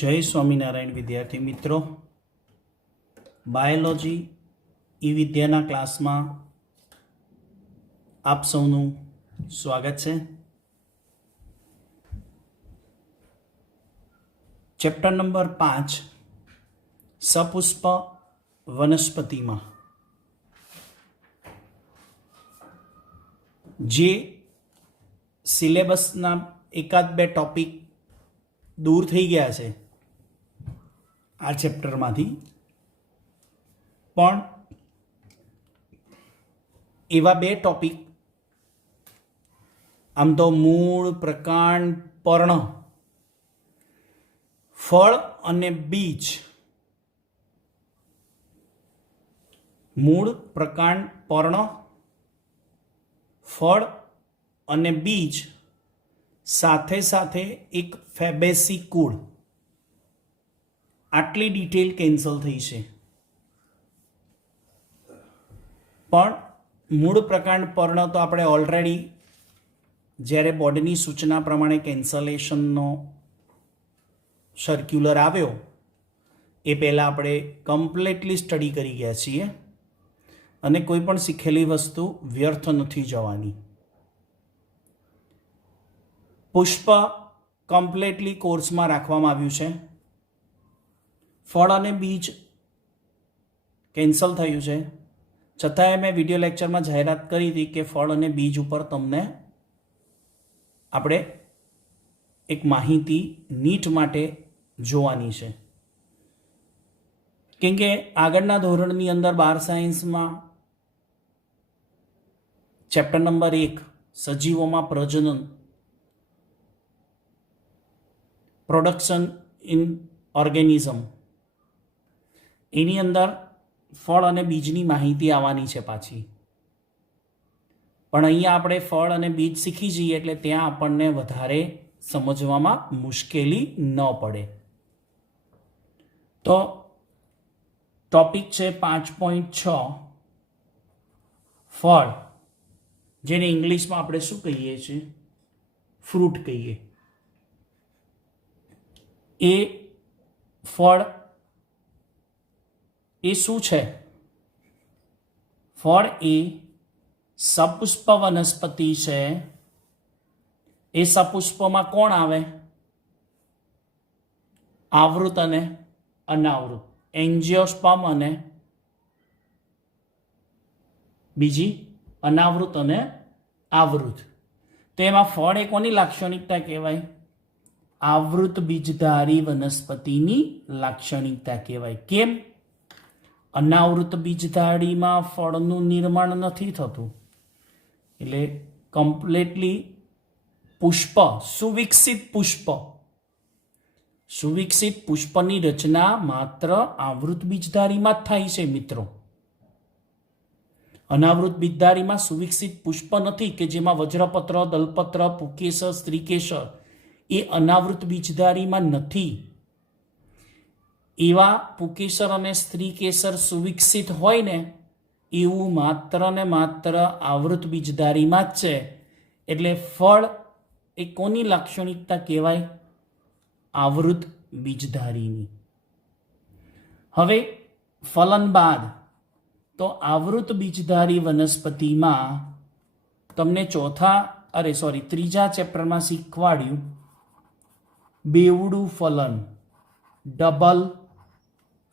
જય સ્વામિનારાયણ વિદ્યાર્થી મિત્રો, બાયોલોજી ઈ વિદ્યાના ક્લાસમાં આપ સૌનું સ્વાગત છે. ચેપ્ટર નંબર 5 સપુષ્પ વનસ્પતિમાં જે સિલેબસના એકાદ બે ટોપિક દૂર થઈ ગયા છે આ ચેપ્ટરમાંથી, પણ એવા બે ટોપિક આમ તો મૂળ, પ્રકાંડ, પર્ણ, ફળ અને બીજ, મૂળ, પ્રકાંડ, પર્ણ, ફળ અને બીજ સાથે સાથે એક ફેબેસી કુળ, આટલી ડિટેલ કેન્સલ થઈ છે. પણ મૂળ, પ્રકાંડ, પર્ણ તો આપણે ઓલરેડી જ્યારે બોર્ડની સૂચના પ્રમાણે કેન્સલેશનનો સર્ક્યુલર આવ્યો એ પહેલાં આપણે કમ્પ્લીટલી સ્ટડી કરી ગયા છીએ અને કોઈ પણ શીખેલી વસ્તુ વ્યર્થ નથી જવાની. પુષ્પ કમ્પ્લીટલી કોર્સમાં રાખવામાં આવ્યું છે. ફળ અને બીજ કેન્સલ થયું છે, છતાંય મેં વિડીયો લેક્ચરમાં જાહેરાત કરી હતી કે ફળ અને બીજ ઉપર તમને આપણે એક માહિતી નીટ માટે જોવાની છે. કેમ કે આગળના ધોરણની અંદર 12 સાયન્સમાં ચેપ્ટર નંબર 1 સજીવોમાં પ્રજનન, પ્રોડક્શન ઇન ઓર્ગેનિઝમ, એની અંદર ફળ અને બીજની માહિતી આવવાની છે પાછી. પણ અહીંયા આપણે ફળ અને બીજ શીખી જઈએ એટલે ત્યાં આપણને વધારે સમજવામાં મુશ્કેલી ન પડે. તો ટોપિક છે 5.6 ફળ, જેને ઇંગ્લિશમાં આપણે શું કહીએ છીએ? ફ્રૂટ કહીએ. એ ફળ એ શું છે? ફળ એ સપુષ્પ વનસ્પતિ છે. એ સપુષ્પમાં કોણ આવે? આવૃત અને અનાવૃત, એન્જિયોસ્પર્મ અને બીજી અનાવૃત અને આવૃત. તો એમાં ફળ એ કોની લાક્ષણિકતા કહેવાય? આવૃત બીજધારી વનસ્પતિની લાક્ષણિકતા કહેવાય. કેમ? અનાવૃત બીજધારીમાં ફળનું નિર્માણ નથી થતું, એટલે કમ્પ્લીટલી પુષ્પ, સુવિકસિત પુષ્પની રચના માત્ર આવૃત બીજધારીમાં જ થાય છે મિત્રો. અનાવૃત બીજધારીમાં સુવિકસિત પુષ્પ નથી કે જેમાં વજ્રપત્ર, દલપત્ર, પુકેસર, સ્ત્રીકેસર, એ અનાવૃત બીજધારીમાં નથી. એવા પુકેસર અને સ્ત્રીકેસર સુવિકસિત હોય ને એવું માત્ર ને માત્ર આવૃત બીજધારીમાં જ છે. એટલે ફળ એ કોની લાક્ષણિકતા કહેવાય? આવૃત બીજધારીની. હવે ફલન બાદ તો આવૃત બીજધારી વનસ્પતિમાં તમને ત્રીજા ચેપ્ટરમાં શીખવાડ્યું બેવડું ફલન, ડબલ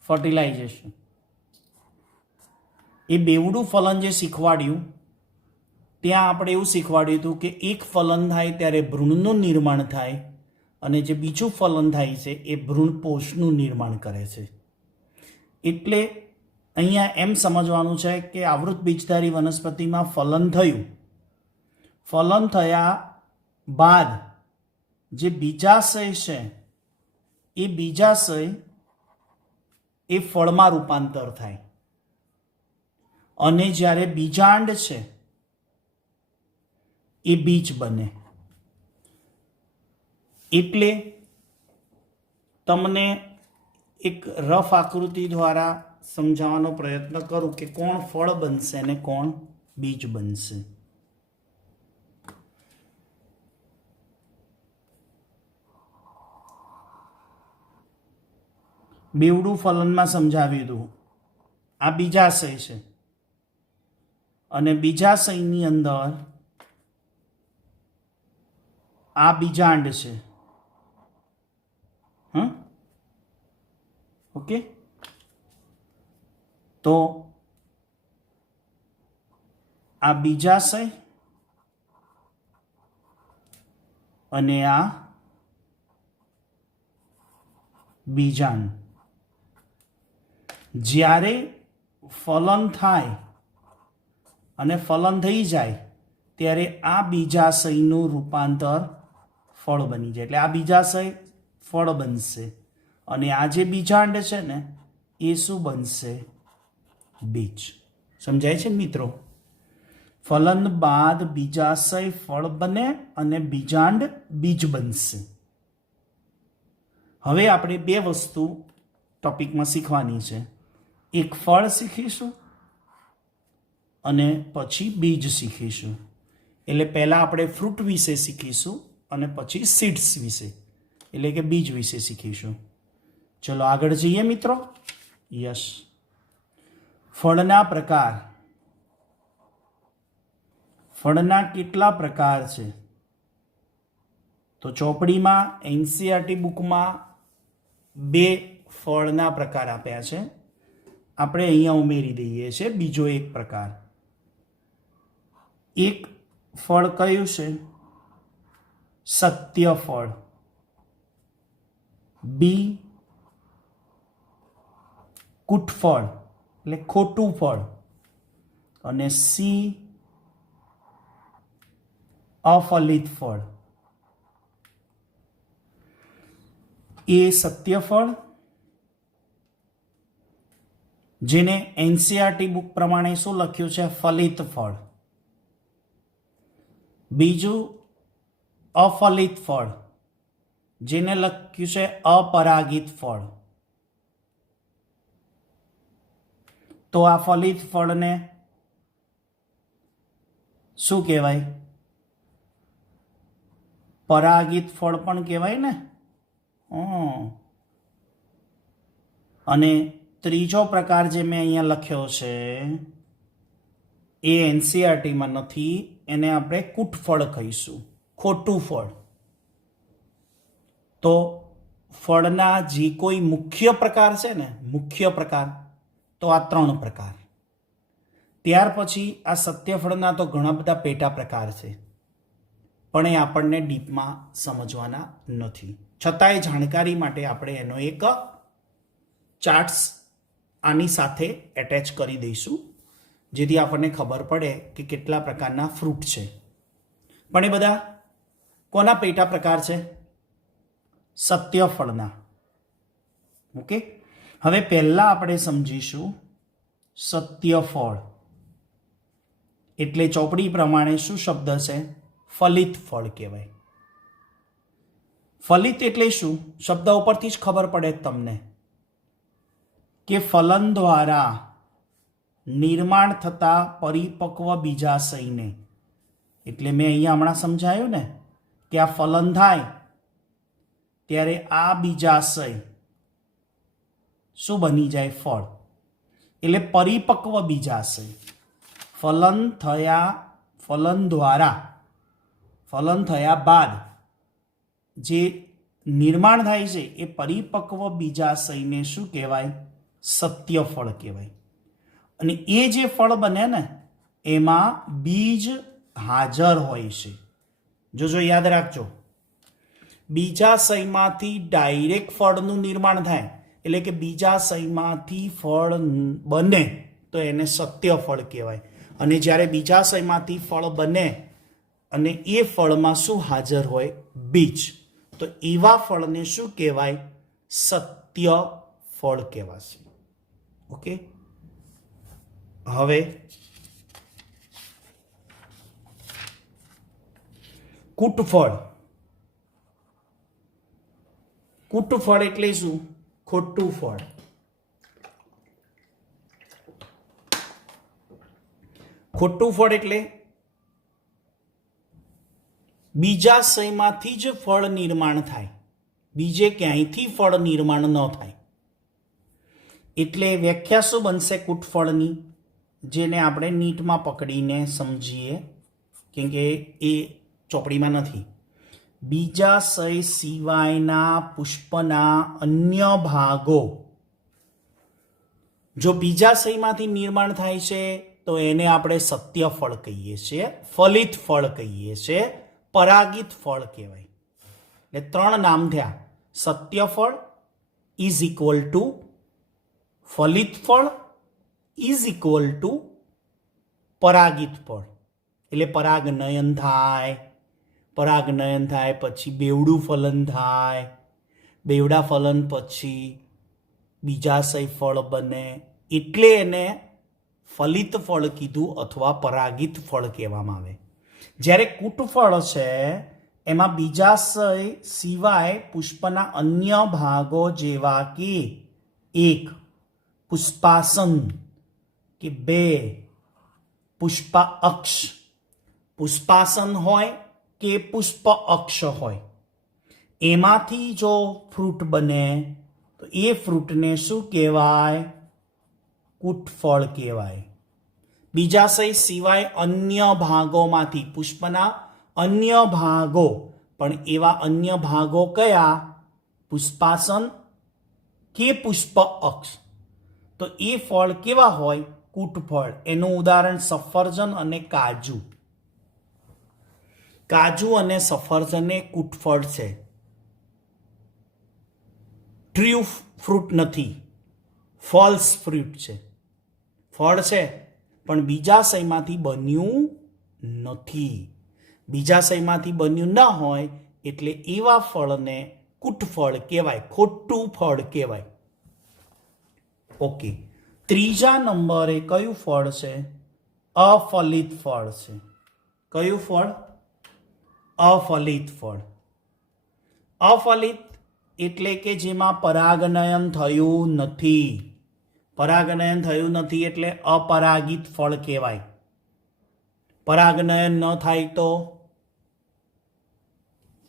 ફર્ટિલાઇઝેશન. એ બેવડું ફલન જે શીખવાડ્યું ત્યાં આપણે એવું શીખવાડ્યું હતું કે એક ફલન થાય ત્યારે ભ્રૂણનું નિર્માણ થાય અને જે બીજું ફલન થાય છે એ ભ્રૂણપોષનું નિર્માણ કરે છે. એટલે અહીંયા એમ સમજવાનું છે કે આવૃત બીજધારી વનસ્પતિમાં ફલન થયું, ફલન થયા બાદ જે બીજાશય છે એ બીજાશય એ ફળમાં રૂપાંતર થાય અને જ્યારે બીજાંડ છે એ બીજ બને. એટલે તમને એક રફ આકૃતિ દ્વારા સમજાવવાનો પ્રયત્ન કરું કે કોણ ફળ બનશે અને કોણ બીજ બનશે. બેવડું ફલનમાં સમજાવ્યું હતું. આ બીજાશય છે અને બીજાશયની અંદર આ બીજાંડ છે. ઓકે, તો આ બીજાશય અને આ બીજાંડ જ્યારે ફલન થાય અને ફલન થઈ જાય ત્યારે આ બીજાશયનું રૂપાંતર ફળ બની જાય. એટલે આ બીજાશય ફળ બનશે અને આ જે બીજાંડ છે ને એ શું બનશે? બીજ. સમજાય છે મિત્રો? ફલન બાદ બીજાશય ફળ બને અને બીજાંડ બીજ બનશે. હવે આપણે બે વસ્તુ ટોપિકમાં શીખવાની છે. એક ફળ શીખીશું અને પછી બીજ શીખીશું. એટલે પહેલાં આપણે ફ્રૂટ વિશે શીખીશું અને પછી સીડ્સ વિશે એટલે કે બીજ વિશે શીખીશું. ચલો આગળ જઈએ મિત્રો. યસ, ફળના પ્રકાર. ફળના કેટલા પ્રકાર છે? તો ચોપડીમાં એનસીઈઆરટી બુકમાં 2 ફળના પ્રકાર આપ્યા છે. આપણે અહીંયા ઉમેરી દઈએ છીએ બીજો એક પ્રકાર. એક ફળ કયું છે? સત્ય ફળ. બી કૂટફળ એટલે ખોટું ફળ. અને સી અફલિત ફળ. એ સત્ય ફળ જેને એનસીઈઆરટી બુક પ્રમાણે શું લખ્યું છે? ફલિત ફળ. બીજું અફલિત ફળ જેને લખ્યું છે અપરાગિત ફળ. તો આ ફલિત ફળને શું કહેવાય? પરાગિત ફળ પણ કહેવાય ને. અને ત્રીજો પ્રકાર જે મેં અહીંયા લખ્યો છે એ એનસીઈઆરટીમાં નથી. એને આપણે કૂટફળ કહીશું, ખોટું ફળ. તો ફળના જે કોઈ મુખ્ય પ્રકાર છે ને, મુખ્ય પ્રકાર, તો આ 3 પ્રકાર. ત્યાર પછી આ સત્યફળના તો ઘણા બધા પેટા પ્રકાર છે, પણ એ આપણને ડીપમાં સમજવાના નથી. છતાંય જાણકારી માટે આપણે એનો એક ચાર્ટ્સ આની સાથે એટેચ કરી દઈશું, જેથી આપણને ખબર પડે કે કેટલા પ્રકારના ફ્રૂટ છે. પણ એ બધા કોના પેટા પ્રકાર છે? સત્યફળના. ઓકે, હવે પહેલા આપણે સમજીશું સત્યફળ એટલે ચોપડી પ્રમાણે શું શબ્દ છે? ફલિત ફળ કહેવાય. ફલિત એટલે શું? શબ્દ ઉપરથી જ ખબર પડે તમને કે ફલન દ્વારા નિર્માણ થતા પરિપક્વ બીજાશયને. એટલે મેં અહીંયા હમણાં સમજાયું ને કે આ ફલન થાય ત્યારે આ બીજાશય શું બની જાય? ફળ. એટલે પરિપક્વ બીજાશય. ફલન થયા બાદ જે નિર્માણ થાય છે એ પરિપક્વ બીજાશયને શું કહેવાય? સત્યફળ કહેવાય. અને એ જે ફળ બને ને એમાં બીજ હાજર હોય છે. જોજો, યાદ રાખજો, બીજાશયમાંથી ડાયરેક્ટ ફળનું નિર્માણ થાય એટલે કે બીજાશયમાંથી ફળ બને તો એને સત્યફળ કહેવાય. અને જ્યારે બીજાશયમાંથી ફળ બને અને એ ફળમાં શું હાજર હોય? બીજ. તો એવા ફળને શું કહેવાય? સત્ય ફળ કહેવાશે. ઓકે, હવે કૂટફળ. કૂટફળ એટલે શું? ખોટું ફળ. ખોટું ફળ એટલે બીજાશયમાંથી જ ફળ નિર્માણ થાય, બીજે ક્યાંયથી ફળ નિર્માણ ન થાય. એટલે વ્યાખ્યા શું બનશે કૂટફળની, જેને આપણે નીટમાં પકડીને સમજીએ, કેમ કે એ ચોપડીમાં નથી. બીજાશય સિવાયના પુષ્પના અન્ય ભાગો, જો બીજાશયમાંથી નિર્માણ થાય છે તો એને આપણે સત્ય ફળ કહીએ છીએ, ફલિત ફળ કહીએ છીએ, પરાગિત ફળ કહેવાય. એટલે 3 નામ થયા. સત્ય ફળ ઇઝ ઇક્વલ ટુ ફલિત ફળ ઇઝ ઇક્વલ ટુ પરાગિત ફળ. એટલે પરાગનયન થાય, પરાગનયન થાય પછી બેવડું ફલન થાય, બેવડા ફલન પછી બીજાશય ફળ બને, એટલે એને ફલિત ફળ કીધું અથવા પરાગિત ફળ કહેવામાં આવે. જ્યારે કૂટફળ છે એમાં બીજાશય સિવાય પુષ્પના અન્ય ભાગો જેવા કે 1 પુષ્પાસન કે 2 પુષ્પા અક્ષ, પુષ્પાસન હોય કે પુષ્પ અક્ષ હોય, એમાંથી જો ફ્રૂટ બને તો એ ફ્રૂટને શું કહેવાય? કૂટફળ કહેવાય. બીજાશય સિવાય અન્ય ભાગોમાંથી, પુષ્પના અન્ય ભાગો, પણ એવા અન્ય ભાગો કયા? પુષ્પાસન કે પુષ્પ અક્ષ. તો એ ફળ કેવા હોય? કૂટફળ. એનું ઉદાહરણ સફરજન અને કાજુ. કાજુ અને સફરજન એ કૂટફળ છે, ટ્રુ ફ્રૂટ નથી, ફોલ્સ ફ્રૂટ છે. ફળ છે પણ બીજાશયમાંથી બન્યું નથી. બીજાશયમાંથી બન્યું ન હોય એટલે એવા ફળને કૂટફળ કહેવાય, ખોટું ફળ કહેવાય. ઓકે, ત્રીજા નંબરે કયું ફળ છે? અફલિત ફળ છે. કયું ફળ? અફલિત ફળ. અફલિત એટલે કે જેમાં પરાગનયન થયું નથી. પરાગનયન થયું નથી એટલે અપરાગિત ફળ કહેવાય. પરાગનયન ન થાય તો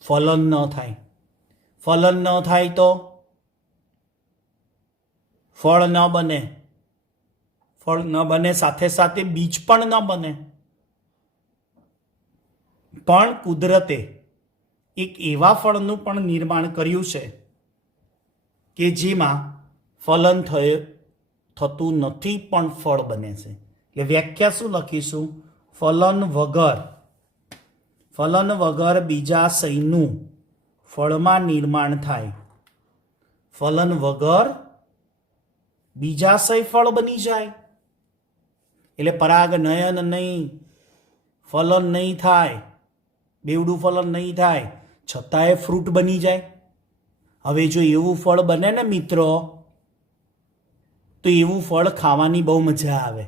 ફલન ન થાય. ફલન ન થાય તો ફળ ન બને. ફળ ન બને સાથે સાથે બીજ પણ ન બને. પણ કુદરતે એક એવા ફળનું પણ નિર્માણ કર્યું છે કે જેમાં ફલન થતું નથી પણ ફળ બને છે. એટલે વ્યાખ્યા શું લખીશું? ફલન વગર, ફલન વગર બીજાશયનું ફળમાં નિર્માણ થાય. ફલન વગર બીજાશય ફળ બની જાય. એટલે પરાગનયન નહીં, ફલન નહીં થાય, બેવડું ફલન નહીં થાય, છતાંય ફ્રૂટ બની જાય. હવે જો એવું ફળ બને ને મિત્રો, તો એવું ફળ ખાવાની બહુ મજા આવે.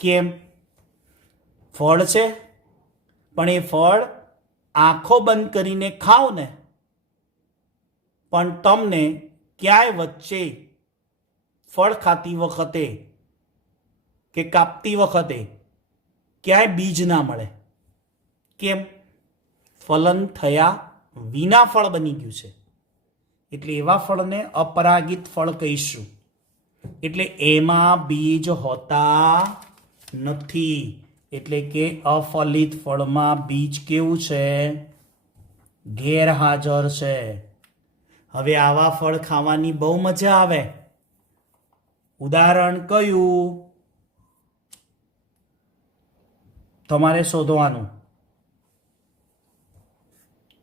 કેમ? ફળ છે પણ એ ફળ આંખો બંધ કરીને ખાઓ ને, પણ તમને ક્યાંય વચ્ચે ફળ ખાતી વખતે કે કાપતી વખતે ક્યાંય બીજ ના મળે. કેમ? ફલન થયા વિના ફળ બની ગયું છે. એટલે એવા ફળને અપરાગિત ફળ કહીશું. એટલે એમાં બીજ હોતા નથી. એટલે કે અફલિત ફળમાં બીજ કેવું છે? ગેરહાજર છે. હવે આવા ફળ ખાવાની બહુ મજા આવે. ઉદાહરણ કયું? તમારે શોધવાનું.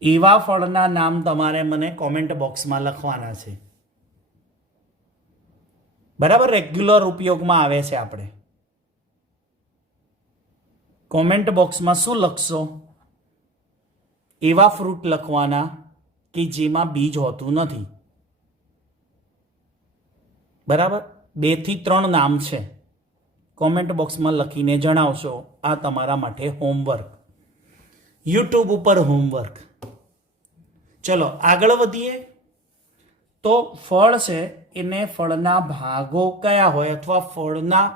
એવા ફળના નામ તમારે મને કોમેન્ટ બોક્સમાં લખવાના છે. બરાબર? રેગ્યુલર ઉપયોગમાં આવે છે. આપણે કોમેન્ટ બોક્સમાં શું લખશો? એવા ફ્રૂટ લખવાના કે જેમાં બીજ હોતું નથી. બરાબર? 2 થી 3 નામ છે. કોમેન્ટ બોક્સમાં લખીને જણાવશો. આ તમારા માટે હોમવર્ક, યુટ્યુબ ઉપર હોમવર્ક. ચલો આગળ વધીએ. તો ફળ છે એને ફળના ભાગો કયા હોય, અથવા ફળના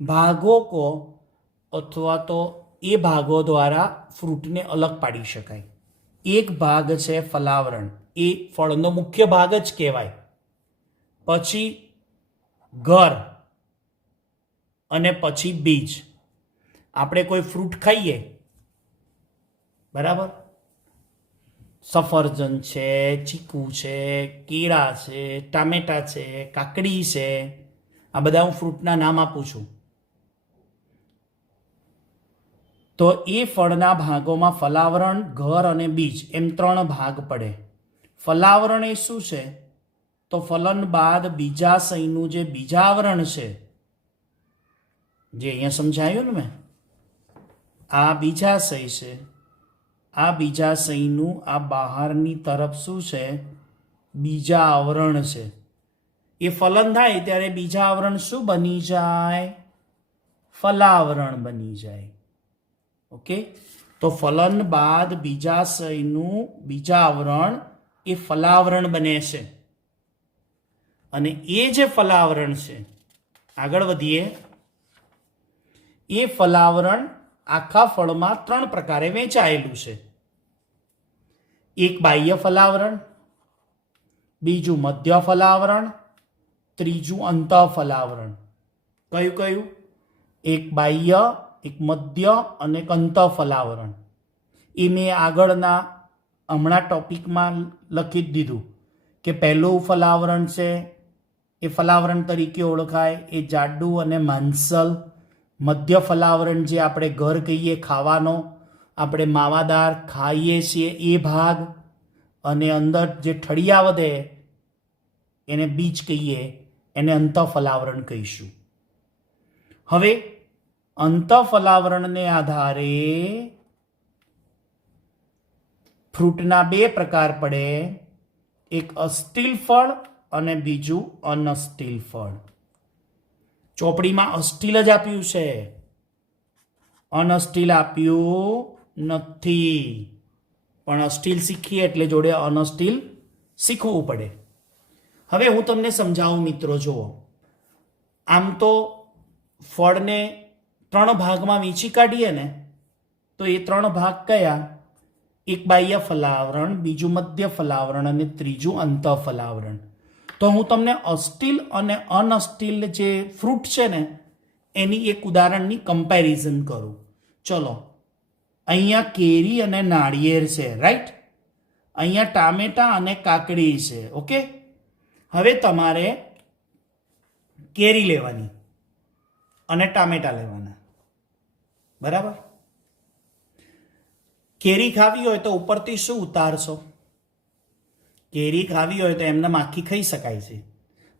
ભાગો કો, અથવા તો એ ભાગો દ્વારા ફ્રૂટને અલગ પાડી શકાય. એક ભાગ છે ફલાવરણ, એ ફળનો મુખ્ય ભાગ જ કહેવાય. પછી ઘર અને પછી બીજ. આપણે કોઈ ફ્રૂટ ખાઈએ, બરાબર, સફરજન છે, ચીકુ છે, કેળા છે, ટામેટા છે, કાકડી છે, આ બધા હું ફ્રૂટના નામ આપું છું. તો એ ફળના ભાગોમાં ફલાવરણ, ઘર અને બીજ એમ 3 ભાગ પડે. ફલાવરણ એ શું છે? તો ફલન બાદ બીજાશયનું જે બીજાવરણ છે, જે અહીંયા સમજાયું ને મેં, આ બીજાશય છે. આ બીજાશયનું આ બહારની તરફ શું છે? બીજા આવરણ છે. એ ફલન થાય ત્યારે બીજા આવરણ શું બની જાય? ફલાવરણ બની જાય. ઓકે, તો ફલન બાદ બીજાશયનું બીજા આવરણ એ ફલાવરણ બને છે. અને એ જે ફલાવરણ છે, આગળ વધીએ, એ ફલાવરણ આખા ફળમાં 3 પ્રકારે વહેંચાયેલું છે. એક બાહ્ય ફલાવરણ, બીજું મધ્ય ફલાવરણ, ત્રીજું અંતઃ ફલાવરણ. કયું કયું? એક બાહ્ય, એક મધ્ય અને એક અંતઃ ફલાવરણ. એ મેં આગળના હમણાં ટોપિકમાં લખી જ દીધું કે પહેલું ફલાવરણ છે એ ફલાવરણ તરીકે ઓળખાય, એ જાડું અને માંસલ. મધ્ય ફલાવરણ જે આપણે ઘર કહીએ, ખાવાનો, આપણે માવાદાર ખાઈએ છીએ એ ભાગ, અને અંદર જે ઠળિયા વધે એને બીજ કહીએ, એને અંતઃ ફલાવરણ કહીશું. હવે અંતઃ ફલાવરણને આધારે ફ્રૂટના 2 પ્રકાર પડે, એક અસ્ટીલ ફળ અને બીજું અનસ્ટીલ ફળ. ચોપડીમાં અસ્ટીલ જ આપ્યું છે, અનસ્ટીલ આપ્યું નથી. પણ અસ્ટીલ શીખીએ એટલે જોડે અનસ્ટીલ શીખવું પડે. હવે હું તમને સમજાવું મિત્રો. જુઓ, આમ તો ફળને 3 ભાગમાં વહેંચી કાઢીએ ને, તો એ 3 ભાગ કયા? એક બાહ્ય ફલાવરણ, બીજું મધ્ય ફલાવરણ અને ત્રીજું અંતઃ ફલાવરણ. તો હું તમને અસ્ટીલ અને અનસ્ટીલ જે ફ્રૂટ છે ને એની એક ઉદાહરણની કમ્પેરિઝન કરું. ચલો, અહીંયા કેરી અને નાળિયેર છે, રાઈટ? અહીંયા ટામેટા અને કાકડી છે. ઓકે, હવે તમારે કેરી લેવાની અને ટામેટા લેવાના, બરાબર? કેરી ખાવી હોય તો ઉપરથી શું ઉતારશો? કેરી ખાવી હોય તો એમને આખી ખાઈ શકાય છે,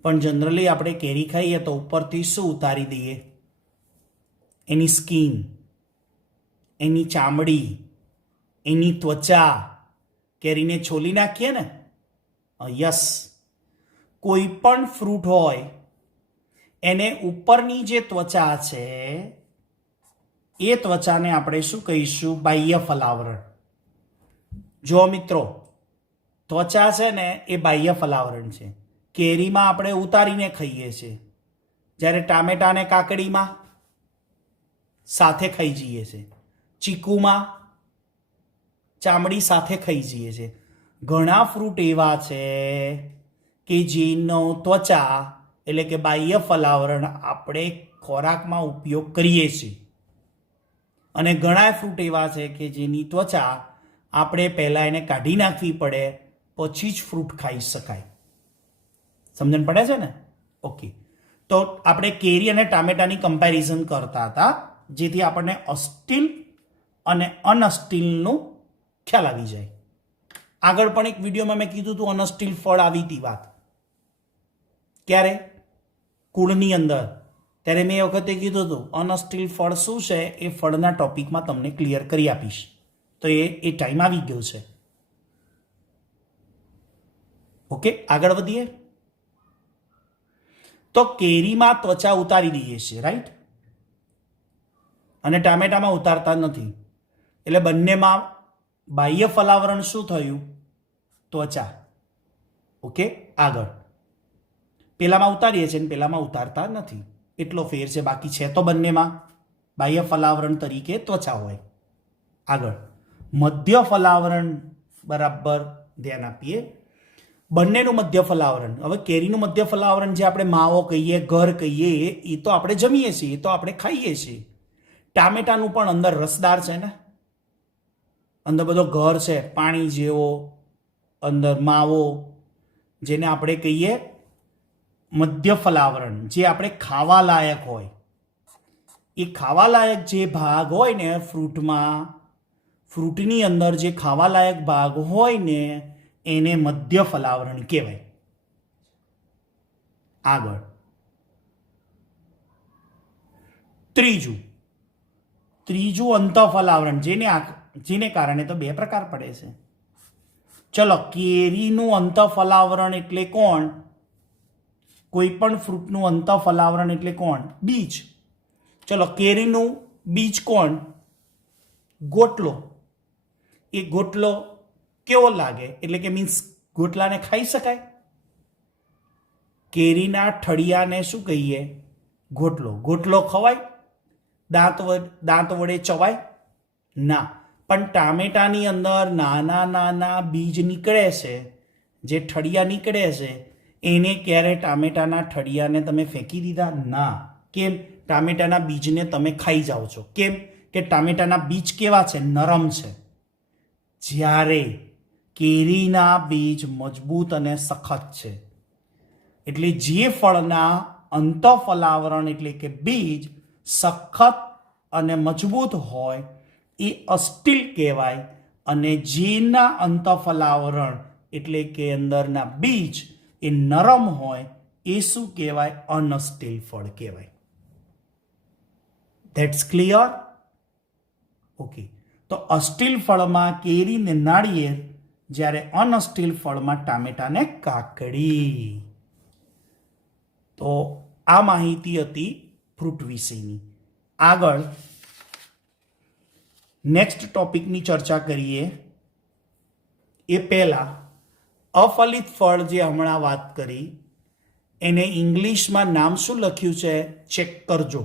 પણ જનરલી આપણે કેરી ખાઈએ તો ઉપરથી શું ઉતારી દઈએ? એની સ્કીન, એની ચામડી, એની ત્વચા. કેરીને છોલી નાખીએ ને. યસ, કોઈ પણ ફ્રૂટ હોય એને ઉપરની જે ત્વચા છે એ ત્વચાને આપણે શું કહીશું? બાહ્ય ફલાવરણ. જો મિત્રો, ત્વચા છે ને એ બાહ્ય ફલાવરણ છે. કેરીમાં આપણે ઉતારીને ખાઈએ છીએ, જ્યારે ટામેટા અને કાકડીમાં સાથે ખાઈ જઈએ છીએ, ચીકુમાં ચામડી સાથે ખાઈ જઈએ છીએ. ઘણા ફ્રૂટ એવા છે કે જેનો ત્વચા એટલે કે બાહ્ય ફલાવરણ આપણે ખોરાકમાં ઉપયોગ કરીએ છીએ, અને ઘણા ફ્રૂટ એવા છે કે જેની ત્વચા આપણે પહેલાં એને કાઢી નાખવી પડે, પછી જ ફ્રૂટ ખાઈ શકાય. સમજણ પડે છે ને? ઓકે, તો આપણે કેરી અને ટામેટાની કમ્પેરિઝન કરતા હતા, જેથી આપણને અસ્ટીલ અને અનસ્ટીલનું ખ્યાલ આવી જાય. આગળ પણ એક વિડીયોમાં મેં કીધું હતું અનસ્ટીલ ફળ આવી હતી વાત. ક્યારે? કુળની અંદર. ત્યારે મેં એ વખતે કીધું હતું અનસ્ટીલ ફળ શું છે એ ફળના ટોપિકમાં તમને ક્લિયર કરી આપીશ. તો એ ટાઈમ આવી ગયો છે. ઓકે, આગળ વધીએ. તો કેરીમાં ત્વચા ઉતારી દઈએ છીએ, રાઈટ? અને ટામેટામાં ઉતારતા નથી. એટલે બંનેમાં બાહ્ય ફલાવરણ શું થયું? ત્વચા. ઓકે, આગળ. પેલામાં ઉતારીએ છીએ અને પેલામાં ઉતારતા નથી, એટલો ફેર છે. બાકી છે તો બંનેમાં બાહ્ય ફલાવરણ તરીકે ત્વચા હોય. આગળ મધ્ય ફલાવરણ બરાબર ધ્યાન આપીએ. બંનેનું મધ્ય ફલાવરણ. હવે કેરીનું મધ્ય ફલાવરણ જે આપણે માવો કહીએ, ઘર કહીએ, એ તો આપણે જમીએ છીએ, એ તો આપણે ખાઈએ છીએ. ટામેટાનું પણ અંદર રસદાર છે ને, અંદર બધો ઘર છે, પાણી જેવો, અંદર માવો, જેને આપણે કહીએ મધ્ય ફલાવરણ, જે આપણે ખાવા લાયક હોય. એ ખાવા લાયક જે ભાગ હોય ને ફ્રૂટમાં, ફ્રૂટની અંદર જે ખાવા લાયક ભાગ હોય ને એને મધ્ય ફલાવરણ કહેવાય. આગળ ત્રીજું અંતઃફલાવરણ, જેને કારણે તો બે પ્રકાર પડે છે. ચલો, કેરીનું અંતઃફલાવરણ એટલે કોણ? કોઈ પણ ફ્રૂટનું અંતઃફલાવરણ એટલે કોણ? બીજ. ચલો, કેરીનું બીજ કોણ? ગોટલો. એ ગોટલો કેવો લાગે? એટલે કે મીન્સ ગોટલાને ખાઈ શકાય? કેરીના ઠળિયાને શું કહીએ? ગોટલો. ગોટલો ખવાય? દાંત વડે ચવાય? ના. પણ ટામેટાની અંદર નાના નાના બીજ નીકળે છે, જે ઠળિયા નીકળે છે, એને ક્યારે ટામેટાના ઠળિયાને તમે ફેંકી દીધા? ના. કેમ? ટામેટાના બીજને તમે ખાઈ જાઓ છો. કેમ? કે ટામેટાના બીજ કેવા છે? નરમ છે. જ્યારે કેરીના બીજ મજબૂત અને સખત છે. એટલે જે ફળના અંતઃફલાવરણ એટલે કે બીજ સખત અને મજબૂત હોય એ અસ્ટીલ કહેવાય, અને જેના અંતઃફલાવરણ એટલે કે અંદરના બીજ એ નરમ હોય એ શું કહેવાય? અનસ્ટીલ ફળ કહેવાય. That's clear? ઓકે. તો અસ્ટીલ ફળમાં કેરી ને નાળિયેર, જ્યારે અનસ્ટીલ ફળમાં ટામેટા ને કાકડી. તો આ માહિતી હતી ફ્રૂટ વિશેની. આગળ નેક્સ્ટ ટોપિકની ચર્ચા કરીએ એ પહેલા અફલિત ફળ જે હમણાં વાત કરી એને ઇંગ્લિશમાં નામ શું લખ્યું છે ચેક કરજો.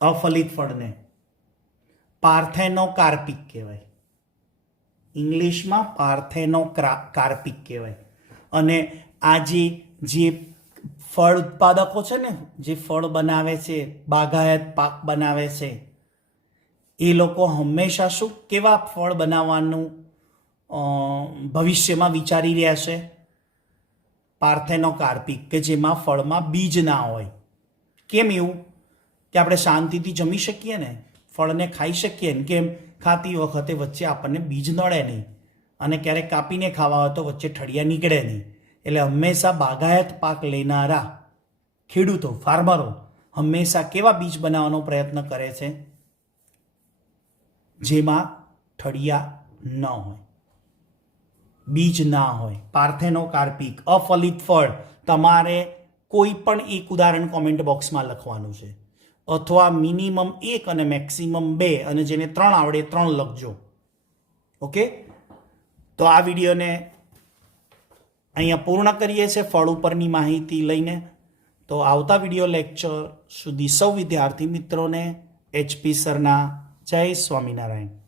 અફલિત ફળને પાર્થેનોકાર્પિક કહેવાય. ઇંગ્લિશમાં પાર્થેનોકાર્પિક કહેવાય. અને આ જે ફળ ઉત્પાદકો છે ને, જે ફળ બનાવે છે, બાગાયત પાક બનાવે છે, એ લોકો હંમેશા શું કેવા ફળ બનાવવાનું ભવિષ્યમાં વિચારી રહ્યા છે? પાર્થેનોકાર્પિક, કે જેમાં ફળમાં બીજ ના હોય. કેમ એવું? કે આપણે શાંતિથી જમી શકીએ ને, ફળને ખાઈ શકીએ ને. કેમ? ખાતી વખતે વચ્ચે આપણને બીજ નડે નહીં, અને ક્યારેક કાપીને ખાવા હોય તો વચ્ચે ઠળિયા નીકળે નહીં. એટલે હંમેશા બાગાયત પાક લેનારા ખેડૂતો, ફાર્મરો હંમેશા કેવા બીજ બનાવવાનો પ્રયત્ન કરે છે? જેમાં ઠળિયા ન હોય, બીજ ના હોય. પાર્થેનોકાર્પિક અફલિત ફળ. તમારે કોઈ પણ એક ઉદાહરણ કોમેન્ટ બોક્સમાં લખવાનું છે, અથવા મિનિમમ 1 અને મેક્સિમમ 2, અને જેને 3 આવડે 3 લખજો. ઓકે. તો આ વિડીયોને અહીંયા પૂર્ણ કરીએ છીએ ફળ ઉપરની માહિતી લઈને. તો આવતા વિડીયો લેક્ચર સુધી સૌ વિદ્યાર્થી મિત્રોને HP સરના જય સ્વામિનારાયણ.